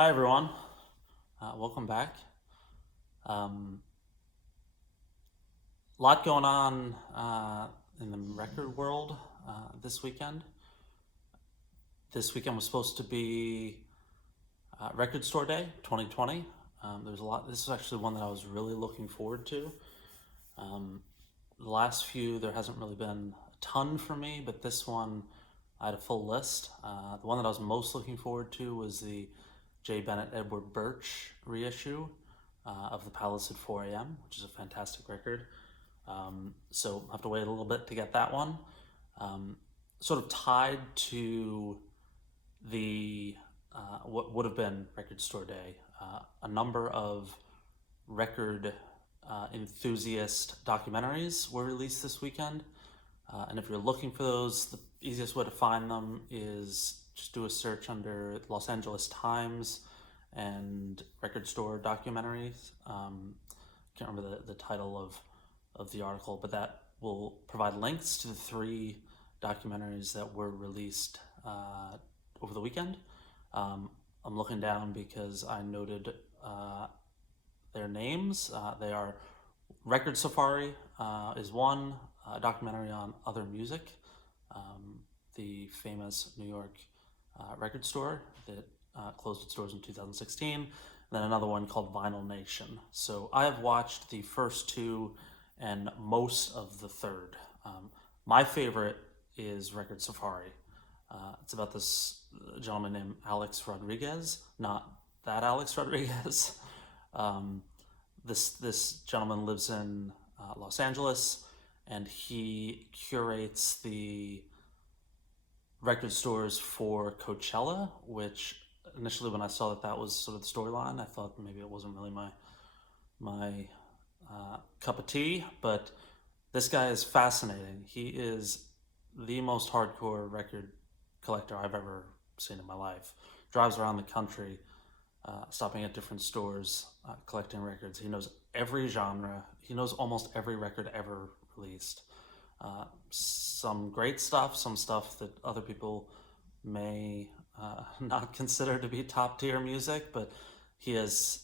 Hi everyone, welcome back. Um, Lot going on in the record world this weekend. This weekend was supposed to be Record Store Day 2020. There was a lot. This is actually one that I was really looking forward to. Um, the last few, there hasn't really been a ton for me, but this one, I had a full list. The one that I was most looking forward to was the J. Bennett Edward Birch reissue of The Palace at 4 a.m., which is a fantastic record. So I have to wait a little bit to get that one. Sort of tied to the what would have been Record Store Day, a number of record enthusiast documentaries were released this weekend. And if you're looking for those, the easiest way to find them is just do a search under Los Angeles Times and record store documentaries. Can't remember the title of the article, but that will provide links to the three documentaries that were released over the weekend. I'm looking down because I noted their names. They are Record Safari is one, a documentary on other music, the famous New York record store that closed its doors in 2016, and then another one called Vinyl Nation. So I have watched the first two and most of the third. My favorite is Record Safari. It's about this gentleman named Alex Rodriguez, not that Alex Rodriguez. This gentleman lives in Los Angeles, and he curates the record stores for Coachella, which initially when I saw that was sort of the storyline, I thought maybe it wasn't really my cup of tea, but this guy is fascinating. He is the most hardcore record collector I've ever seen in my life. Drives around the country, stopping at different stores, collecting records. He knows every genre. He knows almost every record ever released. Some great stuff, some stuff that other people may not consider to be top tier music, but he's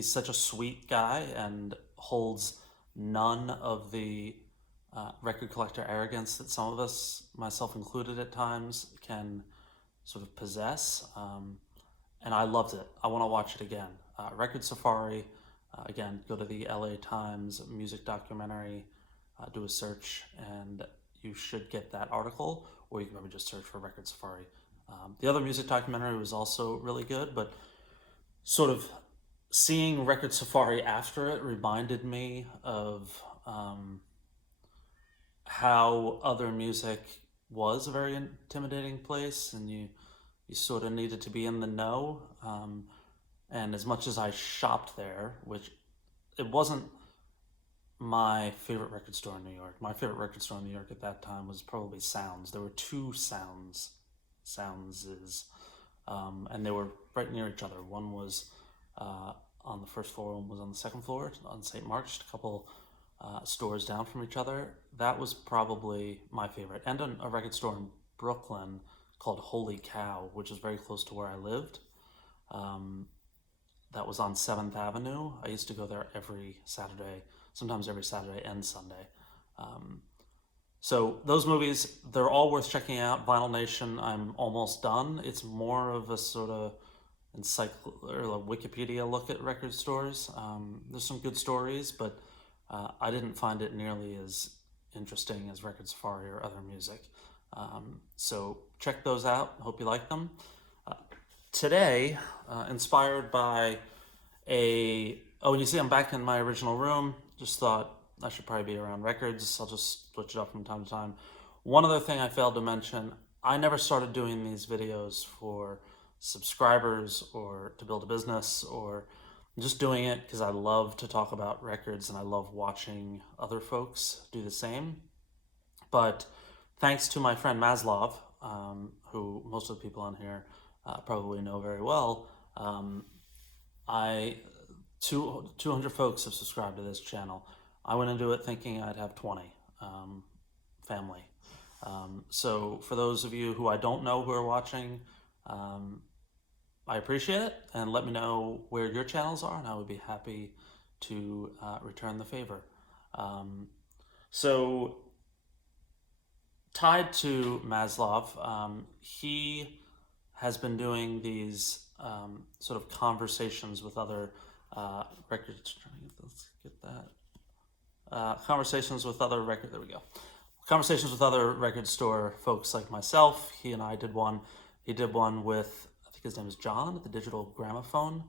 such a sweet guy and holds none of the record collector arrogance that some of us, myself included at times, can sort of possess. And I loved it. I want to watch it again. Record Safari, again, go to the LA Times music documentary, do a search, and you should get that article, or you can maybe just search for Record Safari. The other music documentary was also really good, but sort of seeing Record Safari after it reminded me of how other music was a very intimidating place, and you sort of needed to be in the know. And as much as I shopped there, which it wasn't my favorite record store in New York. My favorite record store in New York at that time was probably Sounds. There were two Soundses, and they were right near each other. One was on the first floor, one was on the second floor on St. Mark's, a couple stores down from each other. That was probably my favorite. And a record store in Brooklyn called Holy Cow, which is very close to where I lived. That was on 7th Avenue. I used to go there every Saturday, sometimes every Saturday and Sunday. So those movies, they're all worth checking out. Vinyl Nation, I'm almost done. It's more of a sort of or a Wikipedia look at record stores. There's some good stories, but I didn't find it nearly as interesting as Record Safari or other music. So check those out. Hope you like them. Today, inspired by you see I'm back in my original room. Just thought I should probably be around records. I'll just switch it up from time to time. One other thing I failed to mention, I never started doing these videos for subscribers or to build a business, or just doing it because I love to talk about records and I love watching other folks do the same. But thanks to my friend Maslov, who most of the people on here probably know very well, 200 folks have subscribed to this channel. I went into it thinking I'd have 20 family. So for those of you who I don't know who are watching, I appreciate it, and let me know where your channels are, and I would be happy to return the favor. So, tied to Maslov, he has been doing these sort of conversations with other records. Let's get that. Conversations with other record. There we go. Conversations with other record store folks like myself. He and I did one. He did one with, I think his name is John, at the Digital Gramophone.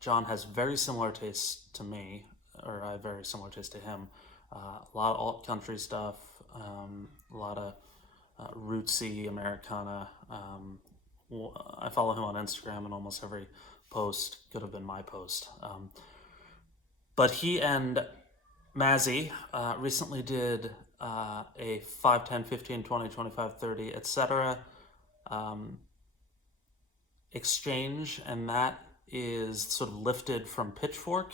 John has very similar tastes to me, or I have very similar taste to him. A lot of alt country stuff, a lot of rootsy Americana. I follow him on Instagram, and almost every post could have been my post. But he and Mazzy recently did a 5, 10, 15, 20, 25, 30, etc. exchange, and that is sort of lifted from Pitchfork.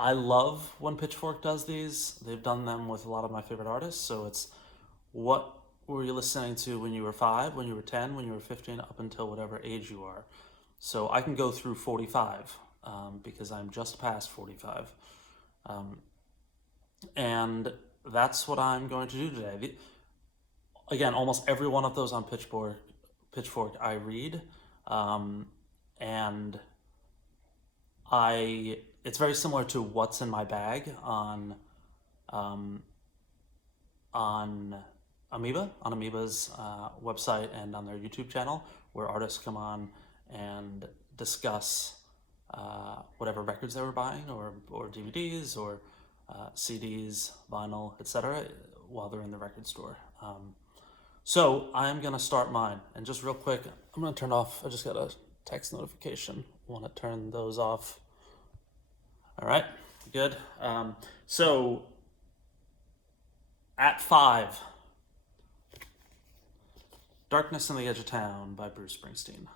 I love when Pitchfork does these. They've done them with a lot of my favorite artists. So it's what were you listening to when you were 5, when you were 10, when you were 15, up until whatever age you are. So I can go through 45 because I'm just past 45. And that's what I'm going to do today. Again, almost every one of those on Pitchfork I read. And it's very similar to What's in My Bag on Amoeba, on Amoeba's website and on their YouTube channel, where artists come on and discuss whatever records they were buying, or DVDs, or CDs, vinyl, etc., while they're in the record store. So I'm gonna start mine, and just real quick, I'm gonna turn off. I just got a text notification. I want to turn those off. All right, good. So at 5, Darkness on the Edge of Town by Bruce Springsteen.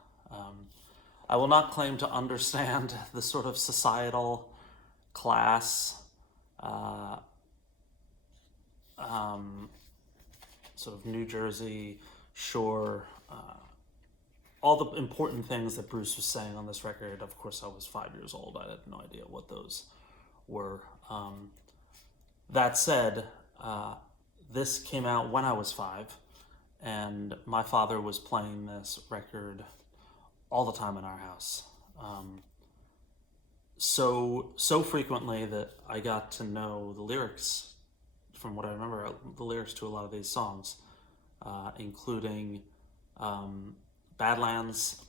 I will not claim to understand the sort of societal class, sort of New Jersey Shore, all the important things that Bruce was saying on this record. Of course, I was 5 years old. I had no idea what those were. That said, this came out when I was 5, and my father was playing this record all the time in our house. So frequently that I got to know the lyrics, from what I remember, the lyrics to a lot of these songs, including Badlands.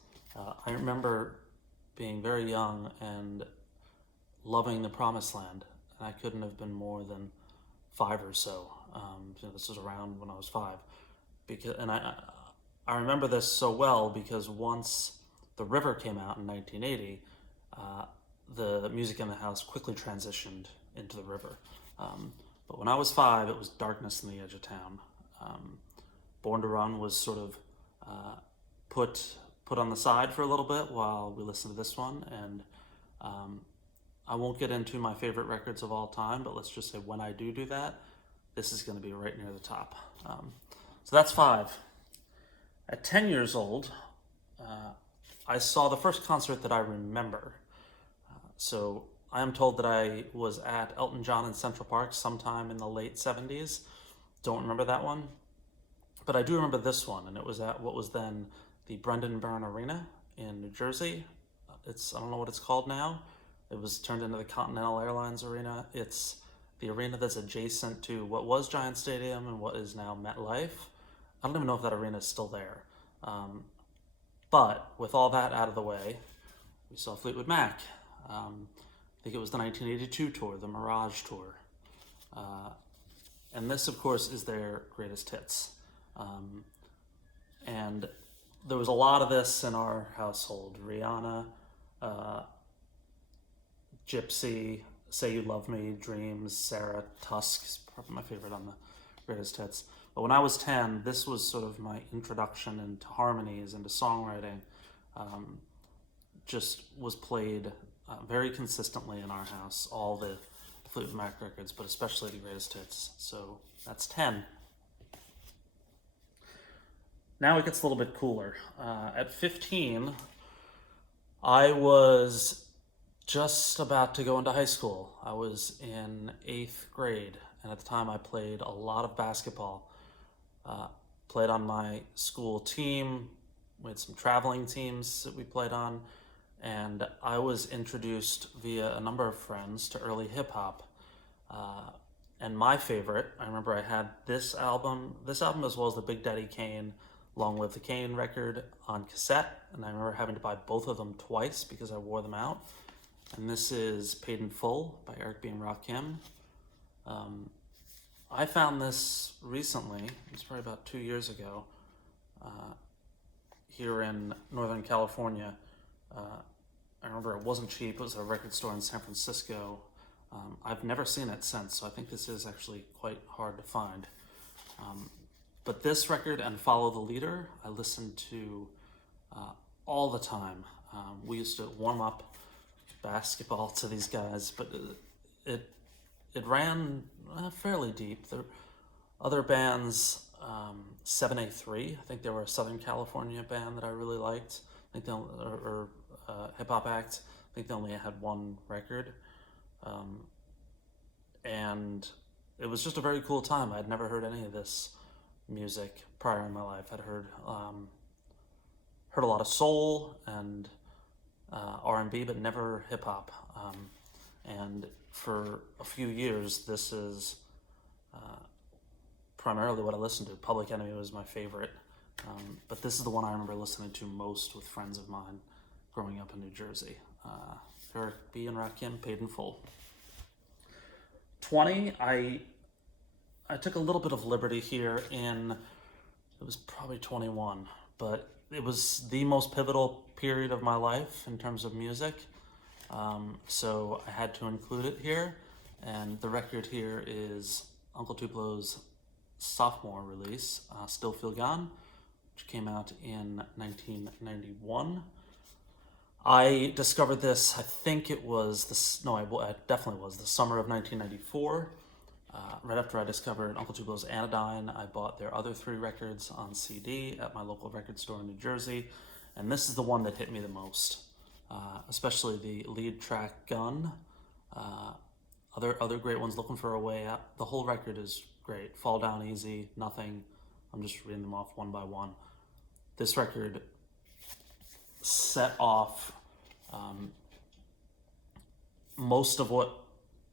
I remember being very young and loving The Promised Land, and I couldn't have been more than 5 or so. This was around when I was 5, and I remember this so well because once The River came out in 1980, the music in the house quickly transitioned into The River. But when I was 5, it was Darkness on the Edge of Town. Born to Run was sort of put on the side for a little bit while we listened to this one, and I won't get into my favorite records of all time, but let's just say when I do that, this is going to be right near the top. So that's 5. At 10 years old, I saw the first concert that I remember. So I am told that I was at Elton John in Central Park sometime in the late 70s. Don't remember that one. But I do remember this one, and it was at what was then the Brendan Byrne Arena in New Jersey. I don't know what it's called now. It was turned into the Continental Airlines Arena. It's the arena that's adjacent to what was Giant Stadium and what is now MetLife. I don't even know if that arena is still there. But with all that out of the way, we saw Fleetwood Mac. I think it was the 1982 tour, the Mirage Tour. And this, of course, is their greatest hits. And there was a lot of this in our household. Rihanna, Gypsy, Say You Love Me, Dreams, Sarah, Tusk is probably my favorite on the greatest hits. But when I was 10, this was sort of my introduction into harmonies, into songwriting. Just was played very consistently in our house, all the Fleetwood Mac records, but especially the greatest hits. So that's 10. Now it gets a little bit cooler. At 15, I was just about to go into high school. I was in eighth grade, and at the time I played a lot of basketball. Uh, Played on my school team. We had some traveling teams that we played on, and I was introduced via a number of friends to early hip hop. Uh, and my favorite, I remember I had this album as well as the Big Daddy Kane, Long Live the Kane record on cassette, and I remember having to buy both of them twice because I wore them out. And this is Paid in Full by Eric B. and Rakim. Um, I found this recently, it was probably about 2 years ago, here in Northern California. I remember it wasn't cheap, it was at a record store in San Francisco. I've never seen it since, so I think this is actually quite hard to find. But this record and Follow the Leader, I listened to all the time. We used to warm up basketball to these guys, but it it ran fairly deep. There other bands, 7A3, I think they were a Southern California band that I really liked. I think or hip hop act. I think they only had one record, and it was just a very cool time. I'd never heard any of this music prior in my life. I'd heard a lot of soul and R&B, but never hip hop. And for a few years, this is primarily what I listened to. Public Enemy was my favorite, but this is the one I remember listening to most with friends of mine growing up in New Jersey. Eric B. and Rakim, Paid in Full. 20, I took a little bit of liberty here it was probably 21, but it was the most pivotal period of my life in terms of music. So I had to include it here, and the record here is Uncle Tupelo's sophomore release, Still Feel Gone, which came out in 1991. I discovered this, I think it was, it definitely was the summer of 1994. Right after I discovered Uncle Tupelo's Anodyne, I bought their other 3 records on CD at my local record store in New Jersey, and this is the one that hit me the most. Especially the lead track Gun. Other great ones, Looking for a Way Out. The whole record is great. Fall Down Easy, Nothing. I'm just reading them off one by one. This record set off most of what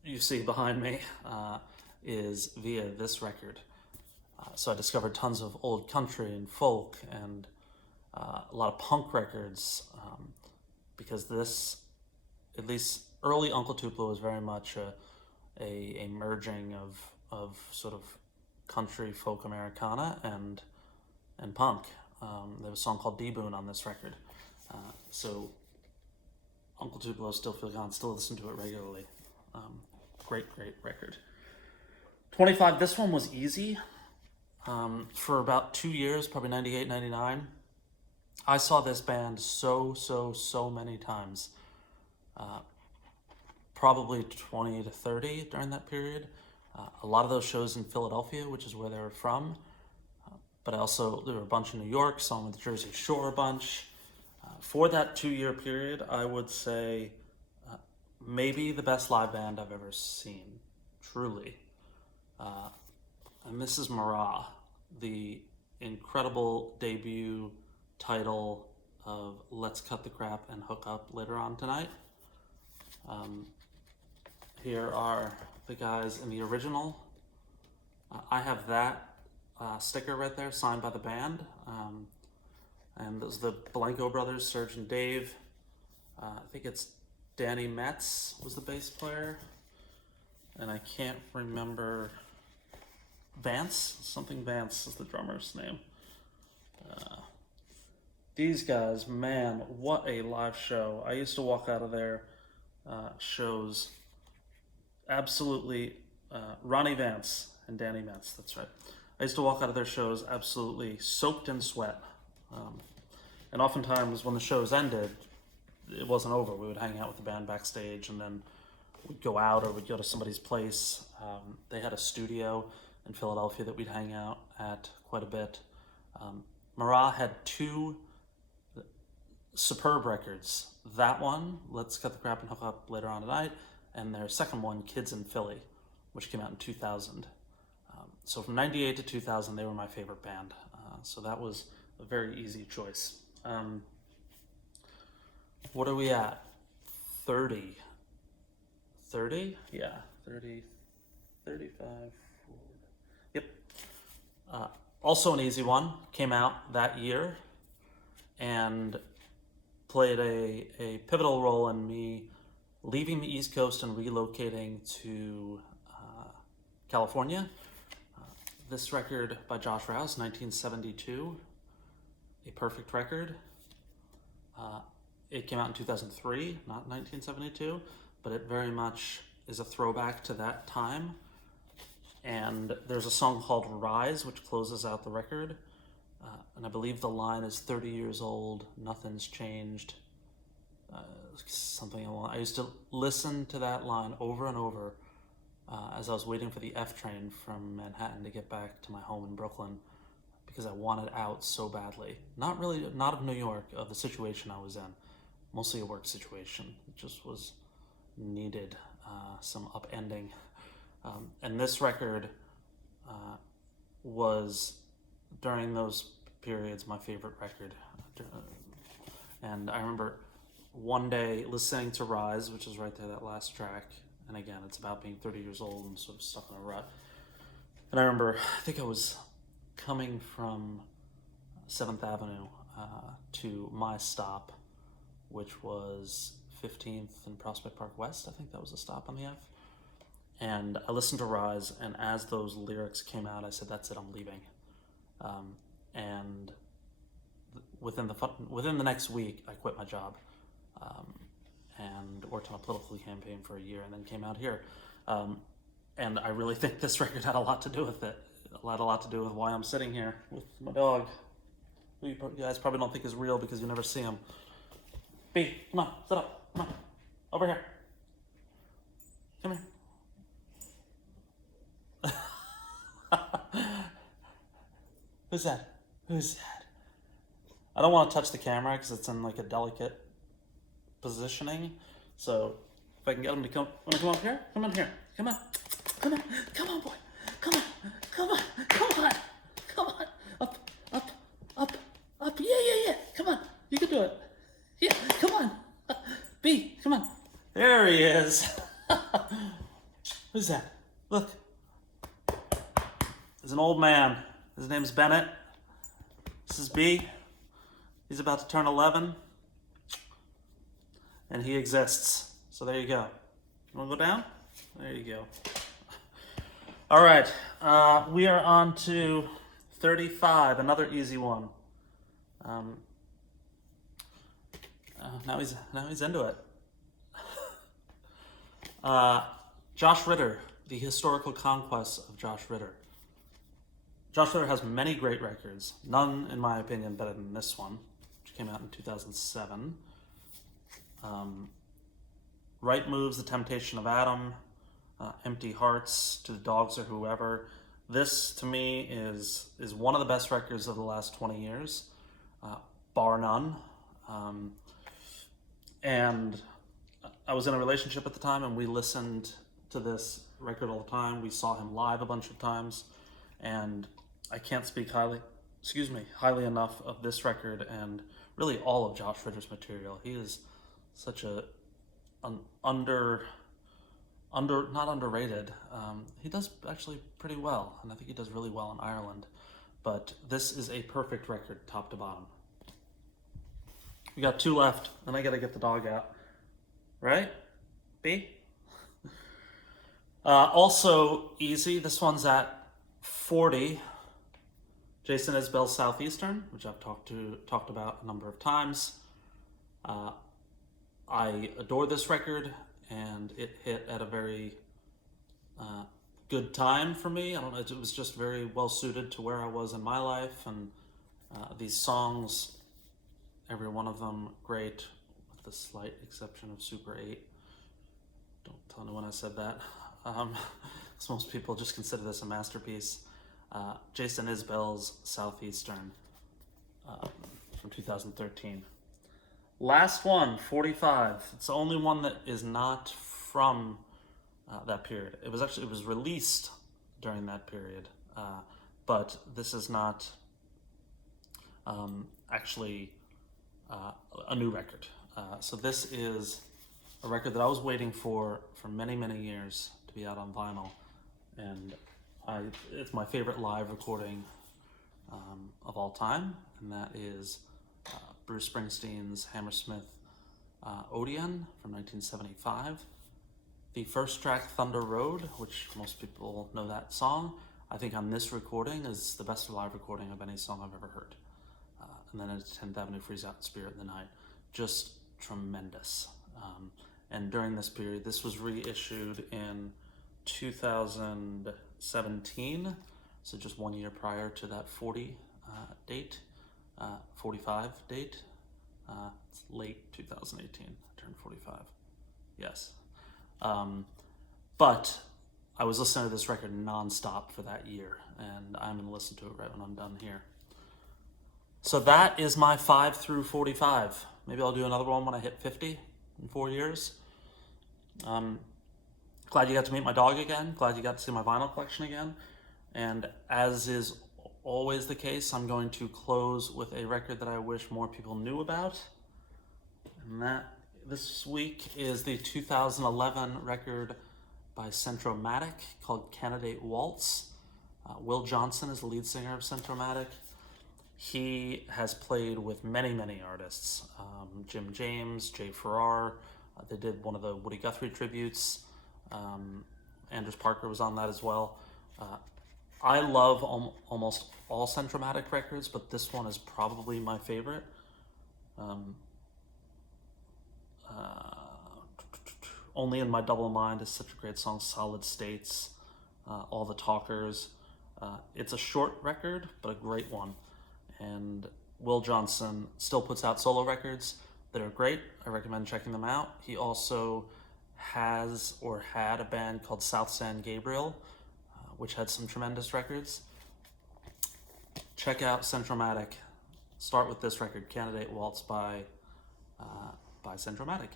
you see behind me is via this record. So I discovered tons of old country and folk and a lot of punk records, because this, at least early Uncle Tupelo, was very much a merging of sort of country folk Americana and punk. There was a song called D-Boon on this record. So Uncle Tupelo, Still Feel Gone, still listen to it regularly. Great record. 25, this one was easy. For about 2 years, probably 98, 99. I saw this band so many times. Probably 20 to 30 during that period. A lot of those shows in Philadelphia, which is where they were from. But there were a bunch in New York, saw them at the Jersey Shore a bunch. For that 2-year period, I would say maybe the best live band I've ever seen, truly. And this is Marah, the incredible debut title of Let's Cut the Crap and Hook Up later on tonight. Here are the guys in the original. I have that sticker right there, signed by the band. And those are the Blanco brothers, Serge and Dave. I think it's Danny Metz was the bass player. And I can't remember, something Vance is the drummer's name. These guys, man, what a live show. I used to walk out of their shows absolutely, Ronnie Vance and Danny Metz, that's right. I used to walk out of their shows absolutely soaked in sweat. And oftentimes when the shows ended, it wasn't over. We would hang out with the band backstage, and then we'd go out or we'd go to somebody's place. They had a studio in Philadelphia that we'd hang out at quite a bit. Marah had 2 Superb Records. That one, Let's Cut the Crap and Hook Up Later on Tonight, and their second one, Kids in Philly, which came out in 2000. So from 98 to 2000, they were my favorite band. So that was a very easy choice. What are we at? 30. 30? Yeah, 30, 35, 40. Yep. Also an easy one, came out that year and played a pivotal role in me leaving the East Coast and relocating to California. This record by Josh Rouse, 1972, a perfect record. It came out in 2003, not 1972, but it very much is a throwback to that time. And there's a song called Rise, which closes out the record. And I believe the line is 30 years old, nothing's changed. Something along. I used to listen to that line over and over as I was waiting for the F train from Manhattan to get back to my home in Brooklyn, because I wanted out so badly. Not of New York, of the situation I was in. Mostly a work situation. It just was needed some upending. And this record was, during those periods, my favorite record. And I remember one day listening to Rise, which is right there, that last track. And again, it's about being 30 years old and sort of stuck in a rut. And I remember, I think I was coming from 7th Avenue to my stop, which was 15th and Prospect Park West. I think that was a stop on the F. And I listened to Rise, and as those lyrics came out, I said, that's it, I'm leaving. And within the next week, I quit my job and worked on a political campaign for a year, and then came out here. And I really think this record had a lot to do with it. It had a lot to do with why I'm sitting here with my dog, who you guys probably don't think is real because you never see him. B, come on, sit up, come on, over here. Come here. Who's that? Who's that? I don't want to touch the camera because it's in like a delicate positioning. So if I can get him to come, want to come up here? Come on here. Come on. Come on. Come on, boy. Come on. Come on. Come on. Come on. Up. Up. Up. Up. Yeah. Come on. You can do it. Yeah. Come on. B. Come on. There he is. Who's that? Look. There's an old man. His name's Bennett. This is B. He's about to turn 11. And he exists. So there you go. You want to go down? There you go. All right. We are on to 35, another easy one. Now he's into it. Josh Fritter, The Historical Conquest of Josh Fritter. Josh Fritter has many great records, none, in my opinion, better than this one, which came out in 2007. Right Moves, The Temptation of Adam, Empty Hearts, To the Dogs or Whoever. This, to me, is one of the best records of the last 20 years, bar none. And I was in a relationship at the time, and we listened to this record all the time. We saw him live a bunch of times, and I can't speak highly enough of this record and really all of Josh Fritter's material. He is such an not underrated. He does actually pretty well, and I think he does really well in Ireland. But this is a perfect record, top to bottom. We got 2 left, and I gotta get the dog out. Right? B? Also easy, this one's at 40. Jason Isbell's Southeastern, which I've talked about a number of times. I adore this record, and it hit at a very good time for me. I don't know, it was just very well suited to where I was in my life, and these songs, every one of them great, with the slight exception of Super 8. Don't tell anyone I said that. Because most people just consider this a masterpiece. Jason Isbell's Southeastern from 2013. Last one, 45. It's the only one that is not from that period. It was released during that period, but this is not actually a new record. So this is a record that I was waiting for many, many years to be out on vinyl, and it's my favorite live recording of all time, and that is Bruce Springsteen's Hammersmith Odeon from 1975. The first track, Thunder Road, which most people know that song, I think on this recording is the best live recording of any song I've ever heard. And then it's 10th Avenue Freeze Out Spirit in the Night. Just tremendous. And during this period, this was reissued in 2017, so just 1 year prior to that 45 date. It's late 2018, I turned 45. Yes. But I was listening to this record nonstop for that year, and I'm going to listen to it right when I'm done here. So that is my 5 through 45. Maybe I'll do another one when I hit 50 in 4 years. Glad you got to meet my dog again. Glad you got to see my vinyl collection again. And as is always the case, I'm going to close with a record that I wish more people knew about. And that this week is the 2011 record by Centromatic called Candidate Waltz. Will Johnson is the lead singer of Centromatic. He has played with many, many artists. Jim James, Jay Farrar. They did one of the Woody Guthrie tributes. Anders Parker was on that as well. I love almost all Centromatic records, but this one is probably my favorite. Only in My Double Mind is such a great song. Solid States, All the Talkers. It's a short record, but a great one. And Will Johnson still puts out solo records that are great. I recommend checking them out. He also has or had a band called South San Gabriel, which had some tremendous records. Check out Centromatic. Start with this record, Candidate Waltz by Centromatic.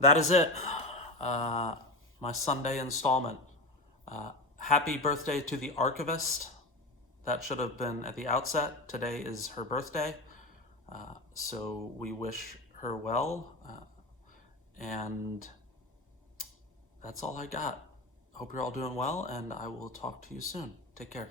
That is it. My Sunday installment. Happy birthday to the archivist. That should have been at the outset. Today is her birthday. So we wish her well. And that's all I got. Hope you're all doing well, and I will talk to you soon. Take care.